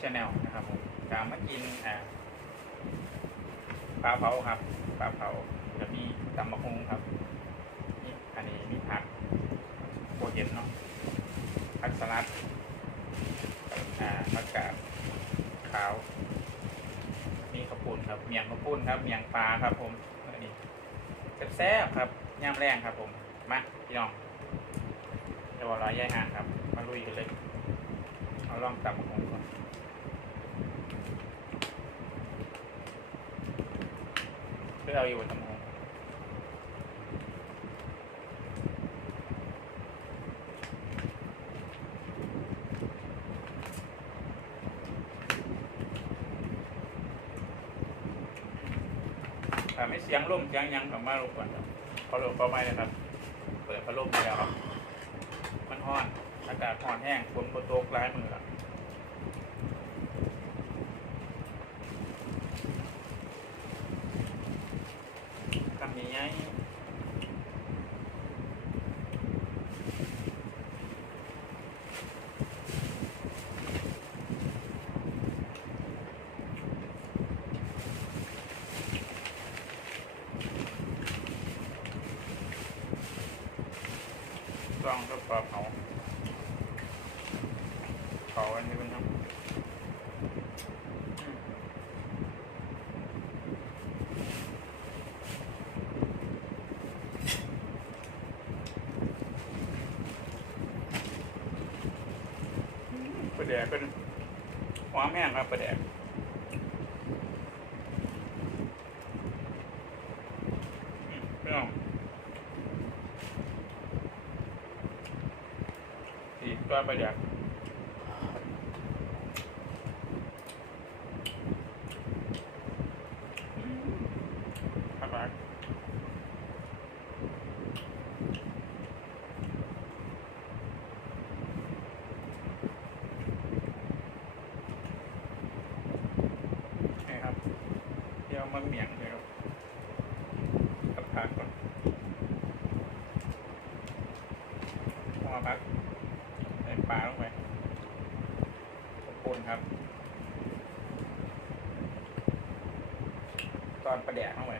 ชาแนลนะครับผมกามากินอ่าปลาเผาครับปลาเผาจะมีตำมะฮงครับนี่อันนี้มีผักโปรเย็นเนาะผักสลัดอ่ามะกาดขาวมีข้าวปุ้นครับเมียงข้าวปุ้นครับเมียงปลาครับ ผมอันนี้แซ่บๆครับย่ำแรงครับ ผมมาพี่น้องเดี๋ยวรอย่ายห่างครับ มาลุยกันเลย เอาลองตับของก่อน เพื่อเอาอยู่ทำงถ้าไม่เสียงล่มเสียงยังออกมาลงก่อนครับเขาลงเขาไม่เลยครับ เปิดพัดลมไปแล้วมันห้อน อากาศห้อนแห้งฝนบนโต๊ะร้ายมือครับคำนี้ไง ต้องก็ปลาเผาเผาอันนี้มันครับอืมปลาแดกเป็นหอมแห้งครับปลาแดกอืมไม่ต้องอีกตัว ปลาแดกอืมครับนี่ครับเดี๋ยวมาเหมียงเลยครับกับผักก่อนเอามาพักใส่ปลาลงไปขอบคุณครับ ตอนประแดกลงไป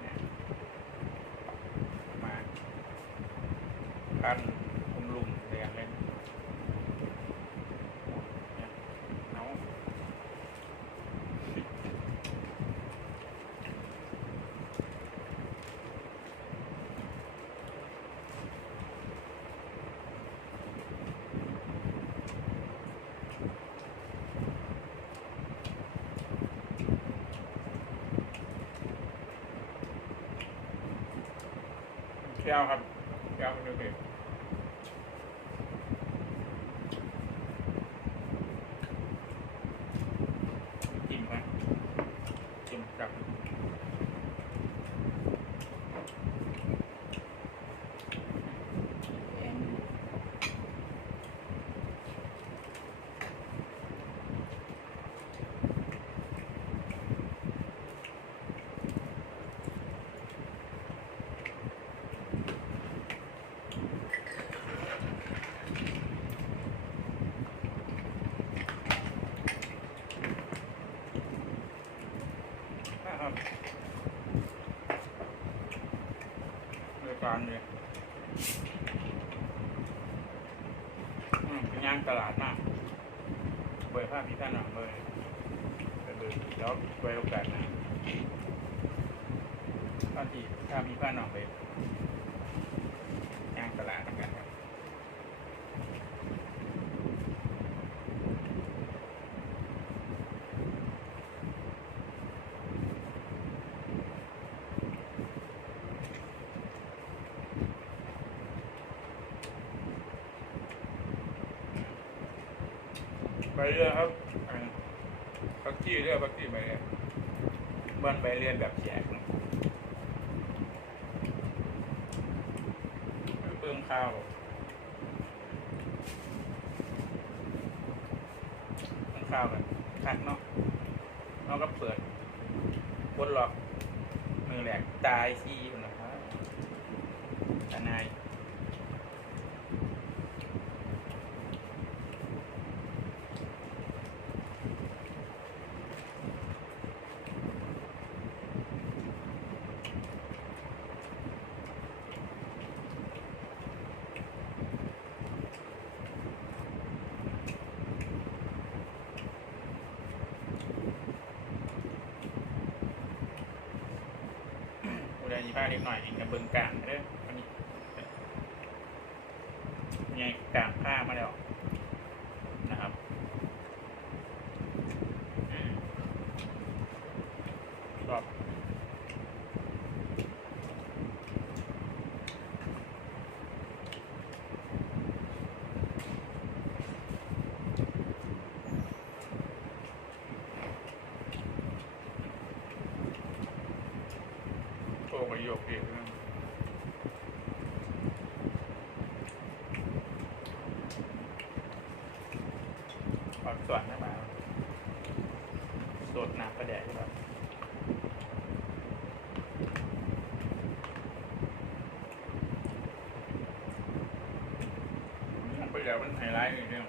เนี่ยมากันคุมลุมเรียงเล่นเนี่ยเอา แก้วครับแก้วคุณดูสิจิ้มครับจิ้มกับนะครับบริการเลยอืมเป็นย่างตลาดมากเบยภาพพี่ท่านหน่อยเลยไปเบยเดี๋ยวไว้ โอกาสนะตอนที่ถ้ามีผ้าหน่อยไปย่างตลาดกันครับใบเรือครับอ่าพักที่เรือพักที่ใบเรือ บ้านใบเรื่อนแบบแจกนะข้าวต้องข้าวกันคักเนาะเราก็เปิดบนหลอกมือแหลกตายซีมันนะครับทนาย กูได้ยี่บ้าเล็กหน่อยเองกับเบิงกลางเด้อวันนี้ไงกลางผ้ามาแล้วนะครับอืมรอบโอ้ประโยคเดียวนะขอส่วนนะบ่าวสดน้ำประแดดใช่ป่ะน้ำประแดด มันไฮไลท์เลยเนี่ย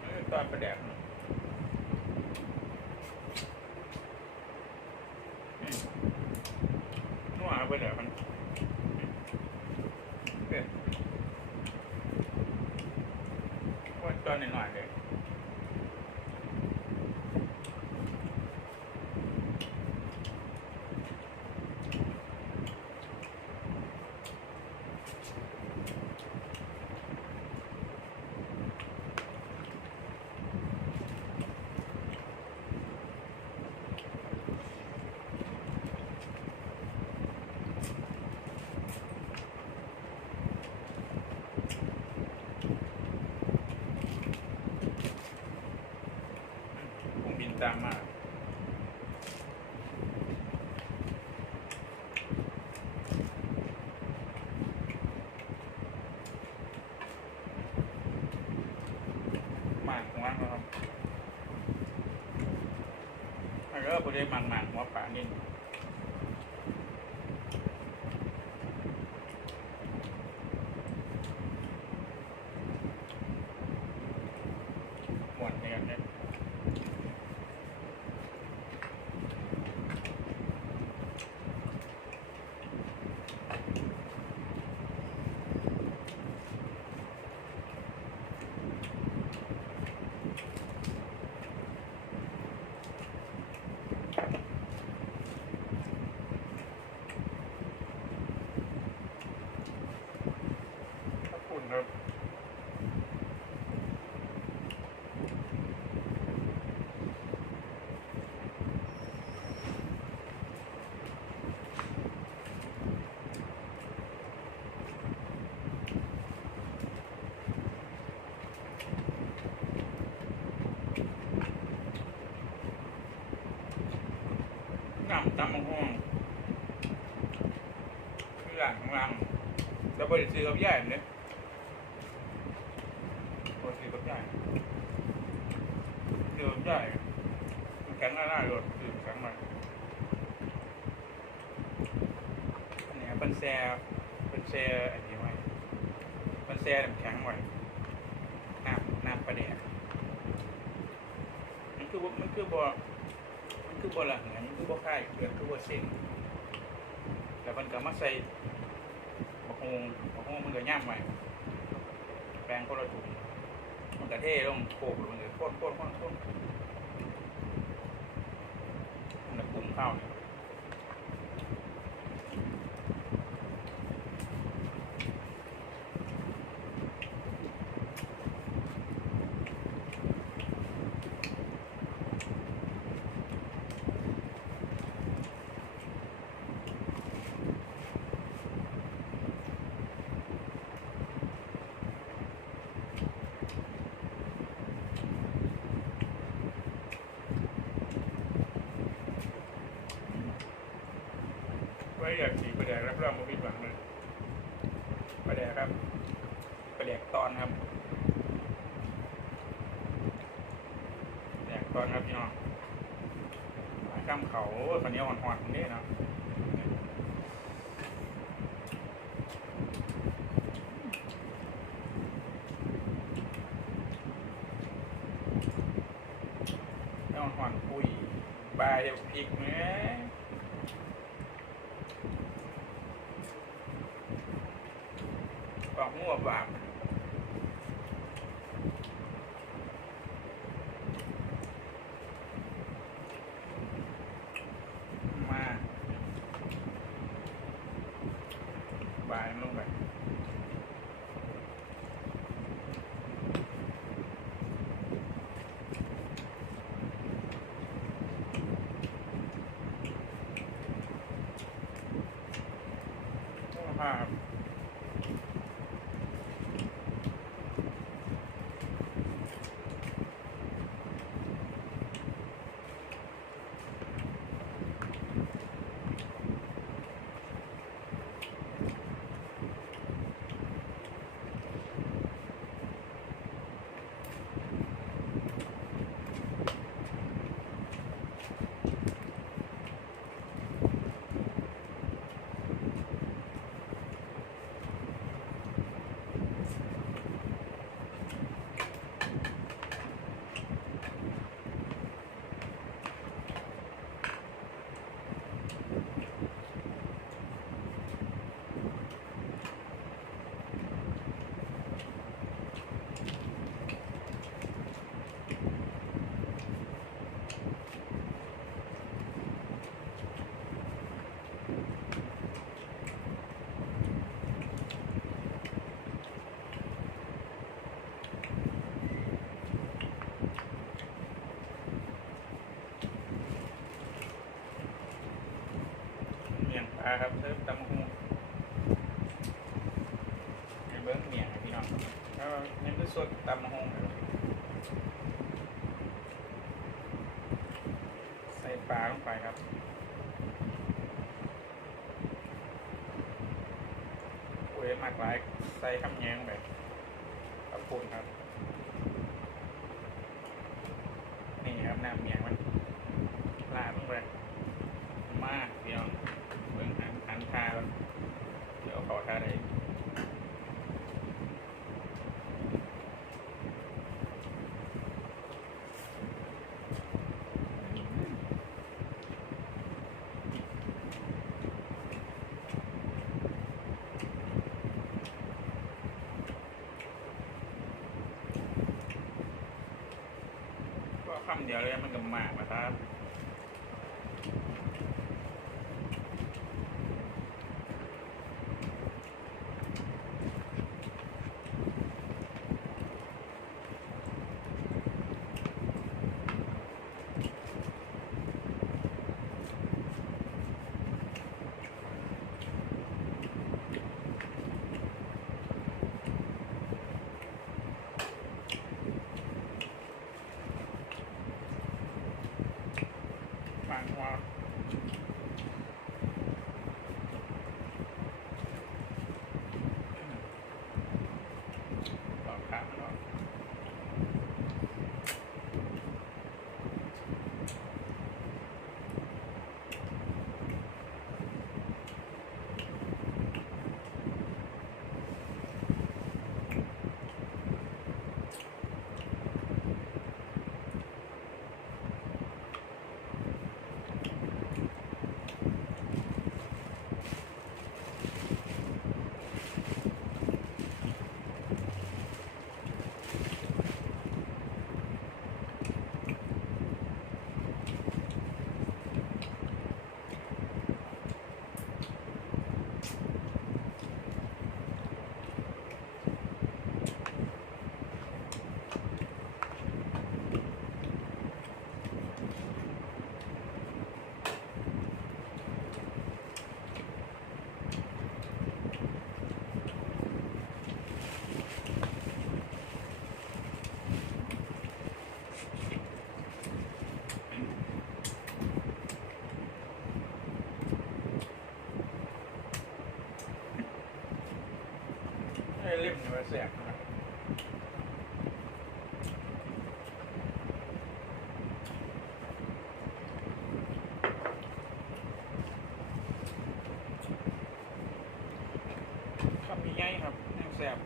เออตอนประแดดเนอะอืมนัวเอาไปเดี๋ยวมันเออว่าตอนหน่อยๆเลย คงบินตามมา หมากหัวครับ มันก็บริเวณมันหมากหัวป่านี่หมดเนี่ยเนี่ย ขอบคุณครับ น้ำตำมะฮวงคือหลังของรังแล้วบริซื้อกับย่าเนี่ยบริซื้อกับย่าซื้อกับย่ายมันแข็งหน้าๆรถซื้อแข็งมาอันนี้เป็นแซ่เป็นแซ่อันนี้ไว้เป็นแซ่แข็งไว้น้ำน้ำประเดี๋ยวมันคือบ่มันคือบ่มัน คือบ่ละหงมันคือบ่ค่ายเกิดคือบ่เซ็งแล้วมันก็มาใส่บะฮงบะฮงมันก็ย่ำไว้แปลงคนละถุงมันก็เท่ลงโขกมันก็โคตรโคตรโคตรโคตรมันก็ปรุงข้าวเนี่ย อยากสีประแดกรับรองมาเลยประแดกครับ ระเดียกตอนครับแดกตอนครับพี่น้องข้ามเขาโอ้ยคนนี้อ่อนๆนี่เนาะแล้วอ่อนๆปุยบายเดี๋ยวพริกเนื้อ ปอกมั่วบาป มาบายมันลงไปต้องผ้าครับเมียงปลา ครับเริ่มตำหูให้เบิ้งเมียพี่น้องแล้วยังคือสดตำหูใส่ปลาลงไปครับโอ้ยมากหลายใส่ข้ามแยงไปขอบคุณครับนี่ครับน้ำเมียงมันลาลงไปมากพี่น้องเบิ่งหันหันทาแล้วเดี๋ยวเขาทาได้ก็คำเดียวเลย มันก็มากนะครับ ง่ายครับแห้งแซ่บ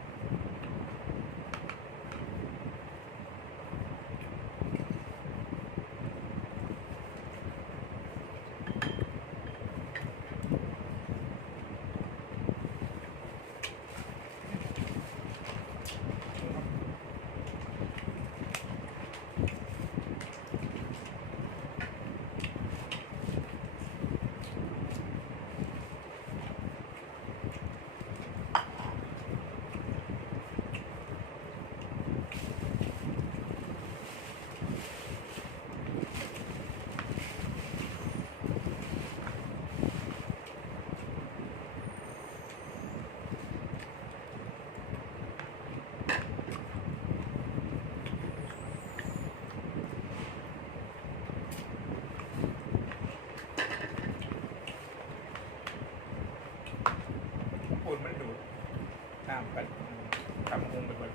ปูนมันดูดน้ำกันทำมุงไปหมด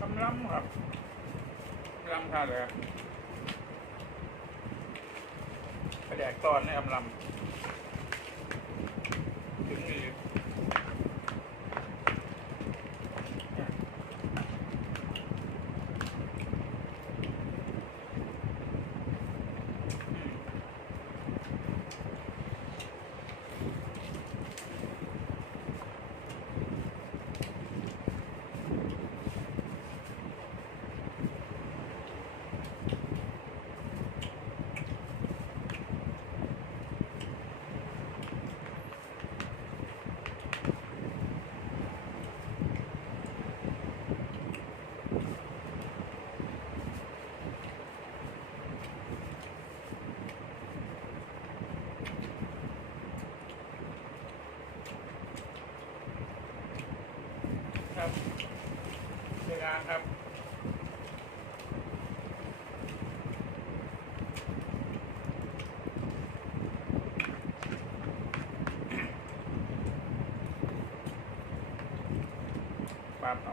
กำลังครับกำลัง ท่าเลยครับกระแดกตอนในอำลำถึงนี่ครับเวลาครับ ปลาเผา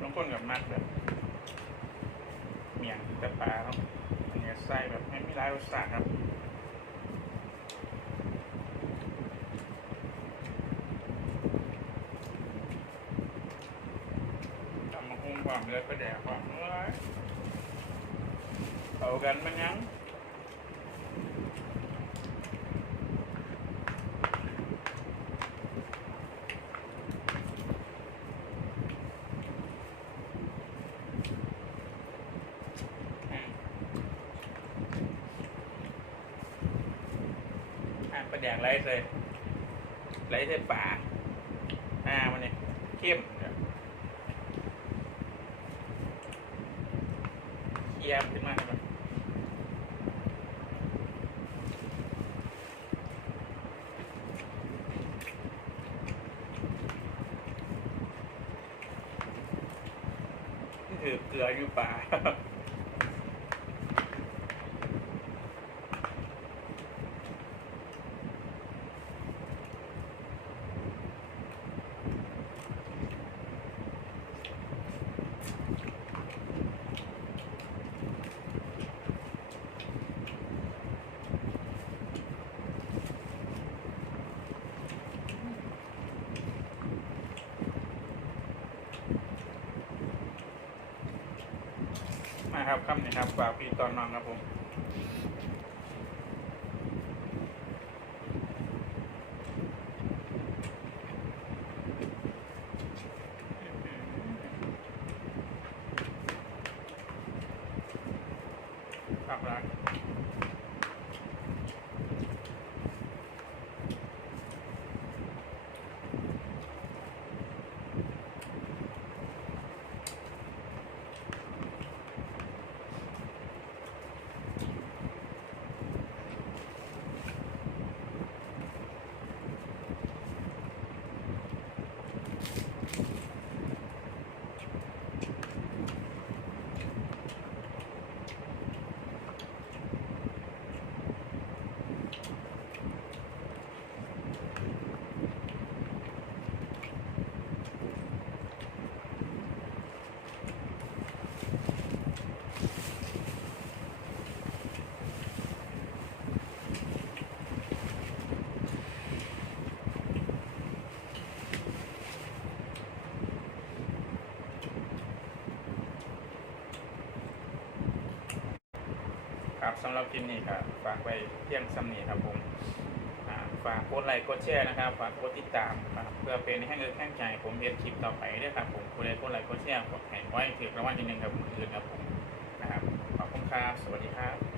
ลงก้นกับมัดแบบเมี่ยงแต่ปลาเนาะอันนี้ไส้แบบ ไม่มีรารสชาติครับทำมาคุ้มความเลือดไปแดกความเมื่อยเอากันมันยังอืมอะประ แดงไรเลยไรใส่ป่าอ่ามันเนี่ยเข้มเนี่ย เยี่ยมขึ้นมาครับนี่คือเกลืออยู่ป่า มา ครับค่ำนี้ครับฝากพี่ตอนนอนครับผมครับร้าน ครับสำหรับคลิปนี้ครับฝากไว้เพียงสำนีครับผมฝากกดไลค์กดแชร์นะครับฝากกดติดตามครับเพื่อเป็นให้เงินแข้งใจผมเรียนคลิปต่อไปด้วยครับผมกดไลค์กดไลค์กดแชร์กดแห่งไว้ถือรางวัลที่หนึ่งกับมืออื่นครับผมนะครับขอบคุณครับสวัสดีครับ